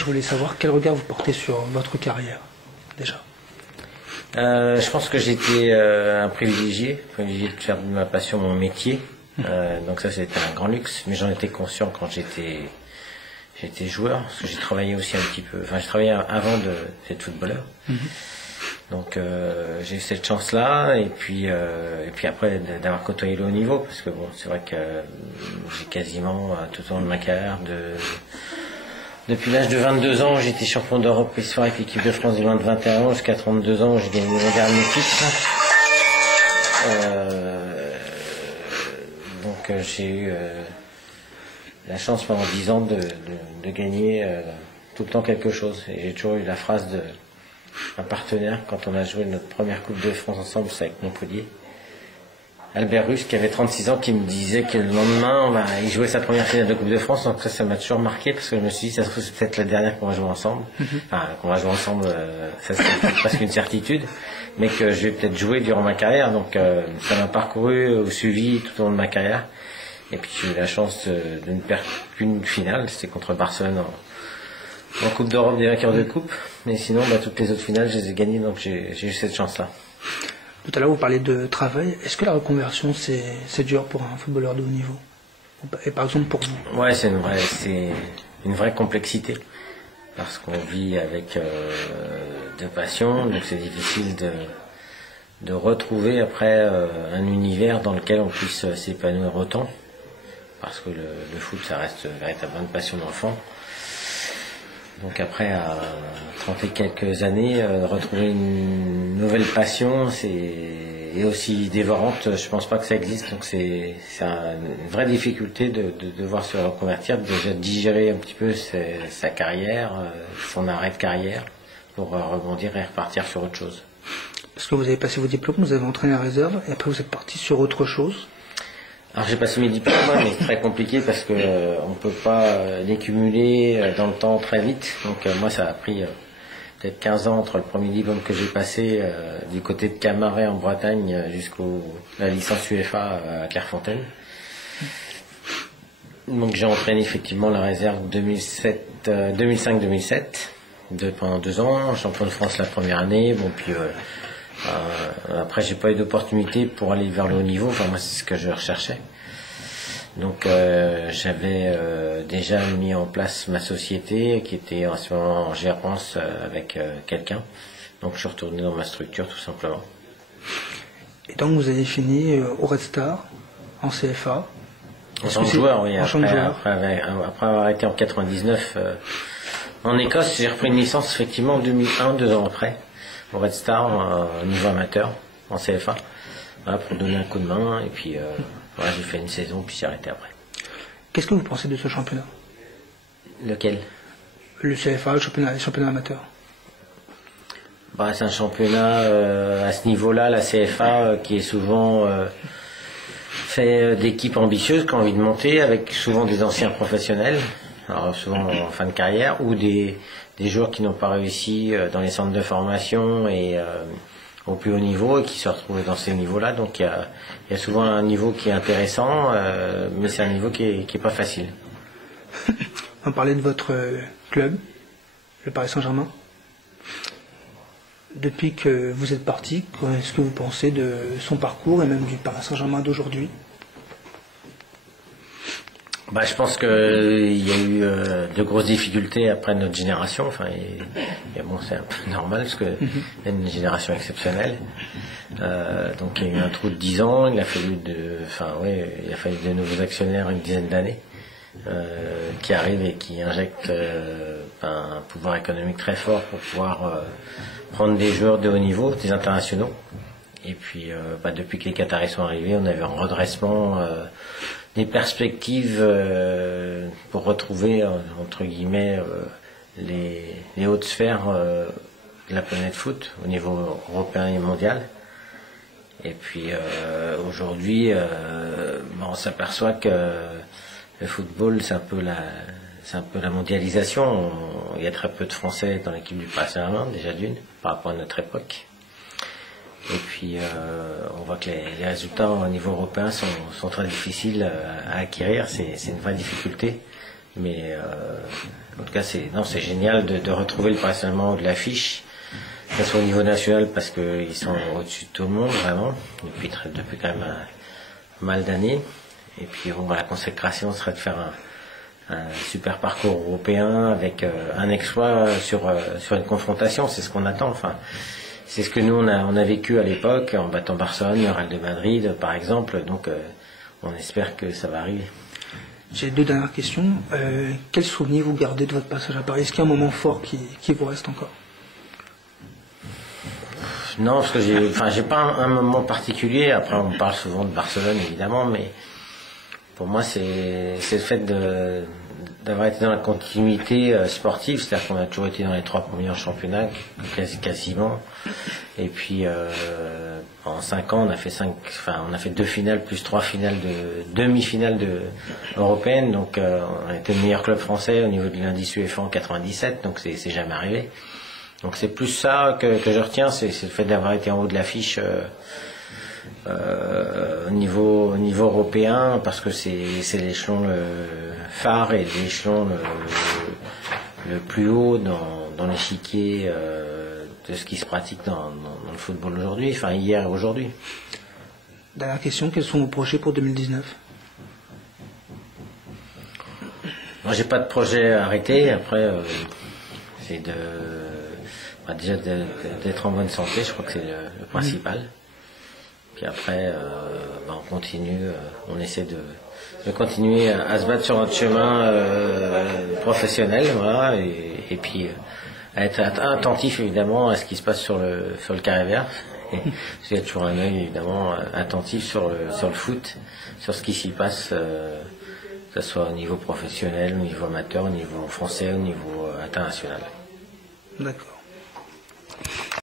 Je voulais savoir quel regard vous portez sur votre carrière, déjà. Je pense que j'étais un privilégié de faire de ma passion mon métier. Donc ça, c'était un grand luxe, mais j'en étais conscient quand j'étais joueur, parce que j'ai travaillé aussi un petit peu. Enfin, j'ai travaillé avant d'être footballeur. Donc j'ai eu cette chance-là, et puis après d'avoir côtoyé le haut niveau, parce que bon, c'est vrai que j'ai quasiment tout au long de ma carrière depuis l'âge de 22 ans, j'étais champion d'Europe espoir avec l'équipe de France du moins de 21 ans, jusqu'à 32 ans, j'ai gagné mon dernier titre. Donc j'ai eu la chance pendant 10 ans de gagner tout le temps quelque chose. Et j'ai toujours eu la phrase d'un partenaire quand on a joué notre première Coupe de France ensemble, c'est avec Montpellier. Albert Russe, qui avait 36 ans, qui me disait que le lendemain, il jouait sa première finale de Coupe de France, donc ça m'a toujours marqué, parce que je me suis dit, ça se trouve, c'est peut-être la dernière qu'on va jouer ensemble. Enfin, qu'on va jouer ensemble, ça c'est presque une certitude, mais que je vais peut-être jouer durant ma carrière, donc ça m'a parcouru ou suivi tout au long de ma carrière. Et puis j'ai eu la chance de ne perdre qu'une finale, c'était contre Barcelone en Coupe d'Europe des vainqueurs de Coupe, mais sinon, toutes les autres finales, je les ai gagnées, donc j'ai eu cette chance-là. Tout à l'heure, vous parlez de travail. Est-ce que la reconversion, c'est dur pour un footballeur de haut niveau? Et par exemple pour vous? Ouais, c'est une vraie complexité. Parce qu'on vit avec de passion, donc c'est difficile de retrouver après un univers dans lequel on puisse s'épanouir autant. Parce que le foot, ça reste véritablement une passion d'enfant. Donc après, à 30 et quelques années, retrouver une nouvelle passion, c'est aussi dévorante. Je pense pas que ça existe. Donc c'est une vraie difficulté de devoir se reconvertir, de déjà digérer un petit peu sa carrière, son arrêt de carrière, pour rebondir et repartir sur autre chose. Parce que vous avez passé vos diplômes, vous avez entraîné la réserve, et après vous êtes parti sur autre chose. Alors j'ai passé mes diplômes, mais c'est très compliqué parce que on peut pas les cumuler dans le temps très vite. Donc moi ça a pris peut-être 15 ans entre le premier diplôme que j'ai passé du côté de Camaret en Bretagne jusqu'à la licence UEFA à Clairefontaine. Donc j'ai entraîné effectivement la réserve 2005-2007 pendant 2 ans, champion de France la première année. Bon puis après, j'ai pas eu d'opportunité pour aller vers le haut niveau. Enfin, moi, c'est ce que je recherchais. Donc, j'avais déjà mis en place ma société qui était en ce moment en gérance avec quelqu'un. Donc, je suis retourné dans ma structure, tout simplement. Et donc, vous avez fini au Red Star, en CFA. En tant que joueur, oui. Après avoir été en 99 en Écosse, j'ai repris une licence effectivement en 2001, 2 ans après. Au Red Star, au niveau amateur, en CFA, pour donner un coup de main, et puis j'ai fait une saison, puis j'ai arrêté après. Qu'est-ce que vous pensez de ce championnat? Lequel? Le CFA, les championnats amateurs. C'est un championnat à ce niveau-là, la CFA, qui est souvent fait d'équipes ambitieuses qui ont envie de monter, avec souvent des anciens professionnels, alors souvent en fin de carrière, ou des joueurs qui n'ont pas réussi dans les centres de formation et au plus haut niveau et qui se retrouvent dans ces niveaux-là. Donc il y a souvent un niveau qui est intéressant, mais c'est un niveau qui est pas facile. On parlait de votre club, le Paris Saint-Germain. Depuis que vous êtes parti, qu'est-ce que vous pensez de son parcours et même du Paris Saint-Germain d'aujourd'hui? Je pense qu'il y a eu de grosses difficultés après notre génération. Enfin, c'est un peu normal parce que y a une génération exceptionnelle. Donc il y a eu un trou de 10 ans. Il a fallu de nouveaux actionnaires une dizaine d'années qui arrivent et qui injectent un pouvoir économique très fort pour pouvoir prendre des joueurs de haut niveau, des internationaux. Et puis depuis que les Qataris sont arrivés, on avait un redressement des perspectives pour retrouver entre guillemets les hautes sphères de la planète foot au niveau européen et mondial. Et puis aujourd'hui on s'aperçoit que le football c'est un peu la mondialisation. Il y a très peu de Français dans l'équipe du Paris Saint-Germain, déjà d'une, par rapport à notre époque. Et puis on voit que les résultats au niveau européen sont très difficiles à acquérir. C'est une vraie difficulté Mais en tout cas, c'est génial de retrouver le Paris Saint-Germain de l'affiche, que ce soit au niveau national, parce qu'ils sont au-dessus de tout le monde, vraiment, depuis quand même pas mal d'années. Et puis bon, la consécration serait de faire un super parcours européen avec un exploit sur une confrontation. C'est ce qu'on attend. Enfin, c'est ce que nous on a vécu à l'époque en battant Barcelone, le Real de Madrid, par exemple. Donc, on espère que ça va arriver. J'ai 2 dernières questions. Quel souvenir vous gardez de votre passage à Paris? Est-ce qu'il y a un moment fort qui vous reste encore? Non, parce que j'ai pas un moment particulier. Après, on parle souvent de Barcelone, évidemment, mais pour moi, c'est le fait d'avoir été dans la continuité sportive, c'est-à-dire qu'on a toujours été dans les 3 premiers en championnat, quasiment. Et puis, en 5 ans, on a fait 2 finales plus 3 finales demi-finales européennes. Donc, on a été le meilleur club français au niveau de l'indice UEFA en 97. Donc, c'est jamais arrivé. Donc, c'est plus ça que je retiens, c'est le fait d'avoir été en haut de l'affiche au niveau européen, parce que c'est l'échelon phare et l'échelon le plus haut dans l'échiquier de ce qui se pratique dans le football aujourd'hui, enfin hier et aujourd'hui. Dernière question, quels sont vos projets pour 2019? Moi, j'ai pas de projet arrêté. Après, c'est déjà d'être en bonne santé, je crois que c'est le principal. Puis après, on continue, on essaie de continuer à se battre sur notre chemin professionnel, voilà, et puis à être attentif évidemment à ce qui se passe sur le carré vert. Parce qu'il y a toujours un œil évidemment attentif sur le foot, sur ce qui s'y passe, que ce soit au niveau professionnel, au niveau amateur, au niveau français, au niveau international. D'accord.